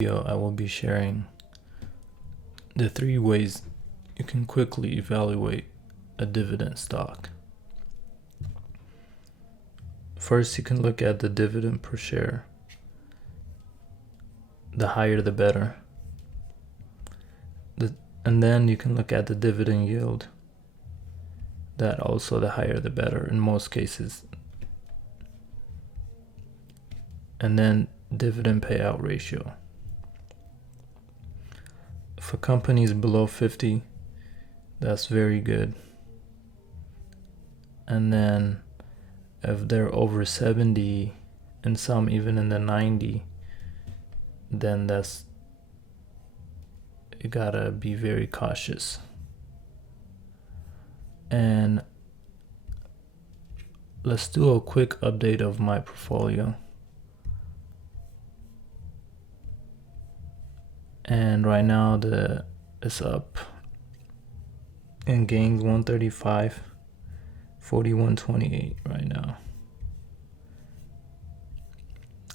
Video, I will be sharing the 3 ways you can quickly evaluate a dividend stock. First, you can look at the dividend per share. The higher the better. And then you can look at the dividend yield. That also, the higher the better in most cases. And then dividend payout ratio. For companies below 50, that's very good. And then if they're over 70 and some even in the 90, then you gotta be very cautious. And let's do a quick update of my portfolio. And right now it's up in gains 135, 41.28 right now.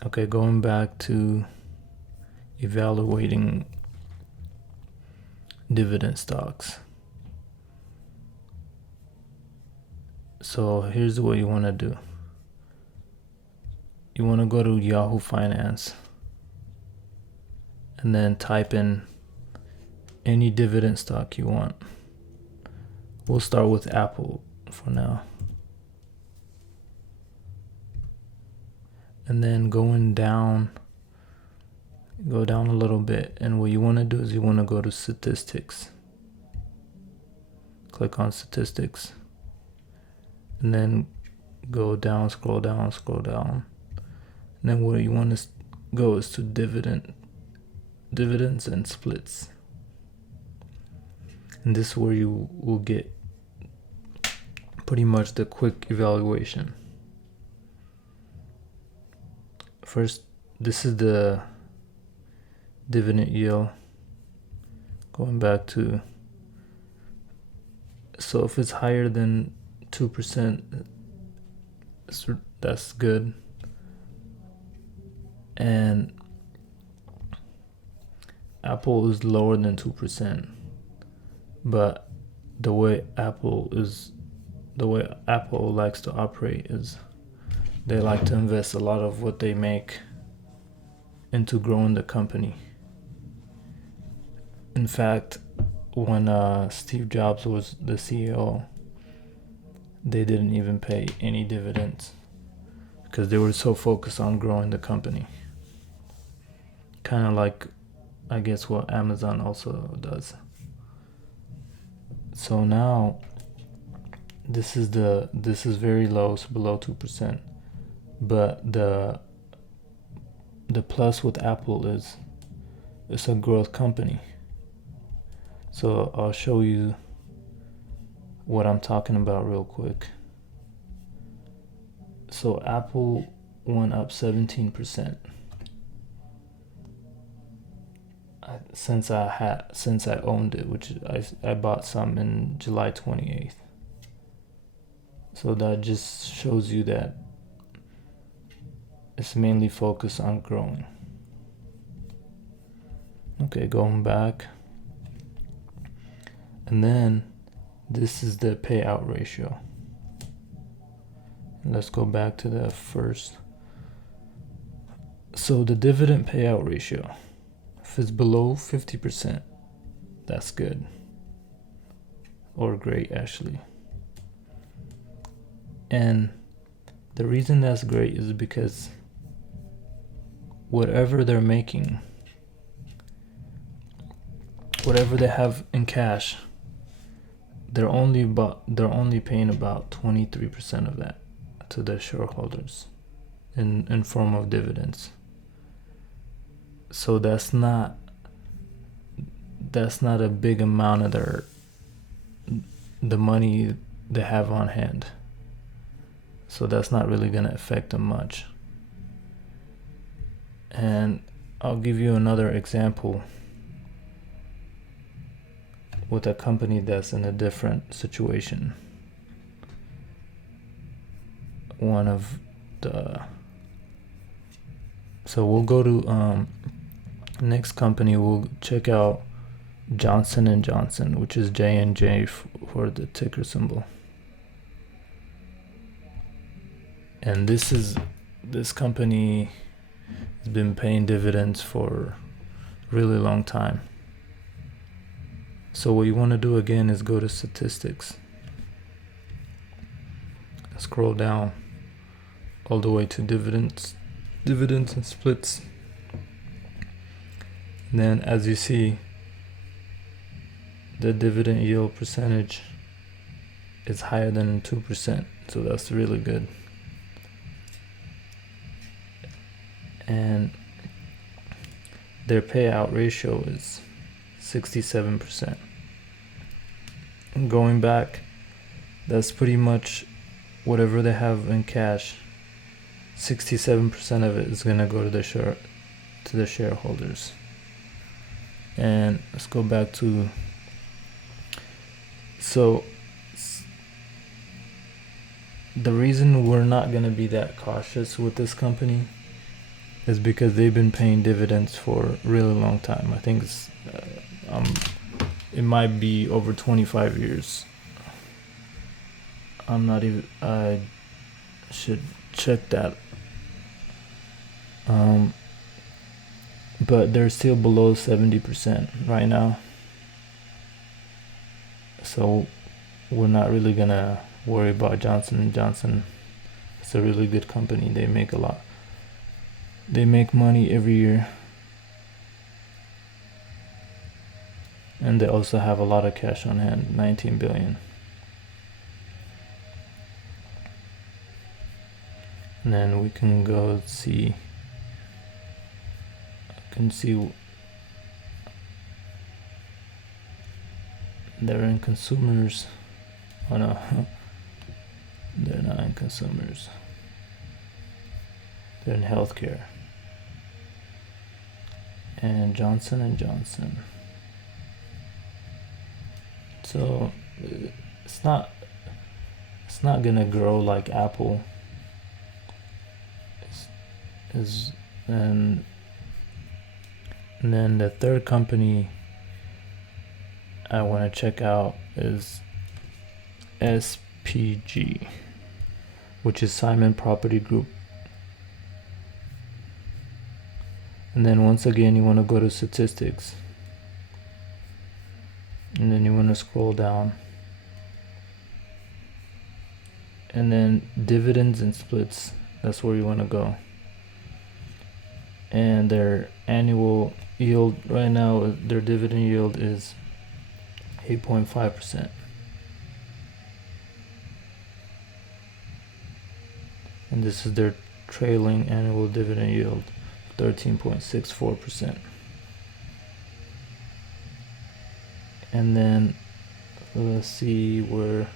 Okay, going back to evaluating dividend stocks. So here's what you want to do. You want to go to Yahoo Finance and then type in any dividend stock you want. We'll start with Apple for now. And then go down a little bit, and what you want to do is you want to go to statistics. Click on statistics. And then go down, scroll down. And then where you want to go is to dividends and splits. And this is where you will get pretty much the quick evaluation. First, this is the dividend yield. Going back to, so if it's higher than 2%, that's good. And Apple is lower than 2%, but the way Apple likes to operate is they like to invest a lot of what they make into growing the company. In fact, when Steve Jobs was the CEO, they didn't even pay any dividends because they were so focused on growing the company. Kind of like, I guess, what Amazon also does. So now this is very low, so below 2%. But the plus with Apple is it's a growth company. So I'll show you what I'm talking about real quick. So Apple went up 17% since I owned it, which I bought some in July 28th. So that just shows you that it's mainly focused on growing. Okay, going back. And then this is the payout ratio. Let's go back to the first. So the dividend payout ratio, if it's below 50%, that's good. Or great, actually. And the reason that's great is because whatever they're making, whatever they have in cash, they're only paying about 23% of that to their shareholders in form of dividends. So that's not a big amount of the money they have on hand. So that's not really going to affect them much. And I'll give you another example with a company that's in a different situation. So we'll go to Next company, we'll check out Johnson & Johnson, which is J&J for the ticker symbol. And this company has been paying dividends for a really long time. So what you want to do again is go to statistics. Scroll down all the way to dividends and splits. And then as you see, the dividend yield percentage is higher than 2%, so that's really good. And their payout ratio is 67%. And going back, that's pretty much whatever they have in cash. 67% of it is gonna go to the shareholders. And let's go back to, so the reason we're not gonna be that cautious with this company is because they've been paying dividends for a really long time. I think it's it might be over 25 years. I should check that. But they're still below 70% right now. So we're not really gonna worry about Johnson & Johnson. It's a really good company. They make a lot. They make money every year. And they also have a lot of cash on hand, 19 billion. And then we can go see, they're in consumers. Oh no, they're not in consumers. They're in healthcare. And Johnson & Johnson. So it's not gonna grow like Apple. And then the third company I want to check out is SPG, which is Simon Property Group. And then once again, you want to go to statistics. And then you want to scroll down. And then dividends and splits, that's where you want to go. And their annual yield right now, their dividend yield is 8.5%. And this is their trailing annual dividend yield, 13.64%. And then let's see where,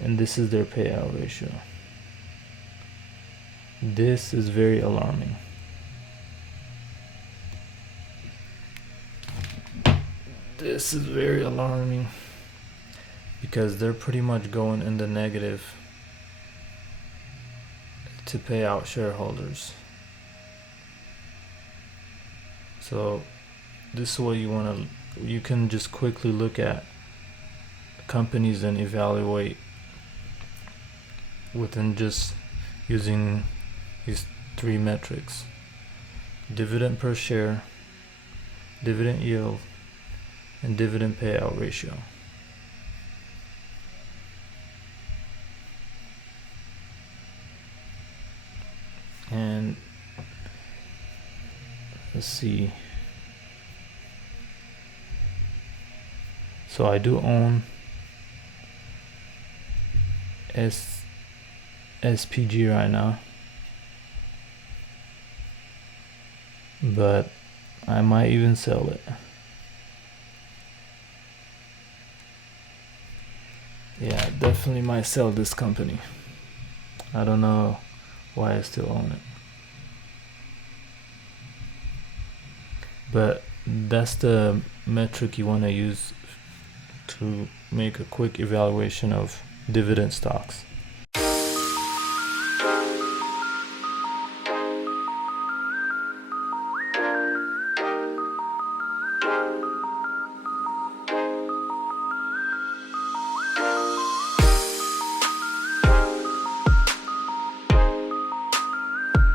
and this is their payout ratio. This is very alarming. This is very alarming because they're pretty much going in the negative to pay out shareholders. So this is what you can just quickly look at companies and evaluate within just using these three metrics: dividend per share, dividend yield, and dividend payout ratio. And let's see. So I do own SPG right now, but I might even sell it. Yeah, definitely might sell this company. I don't know why I still own it. But that's the metric you want to use to make a quick evaluation of dividend stocks.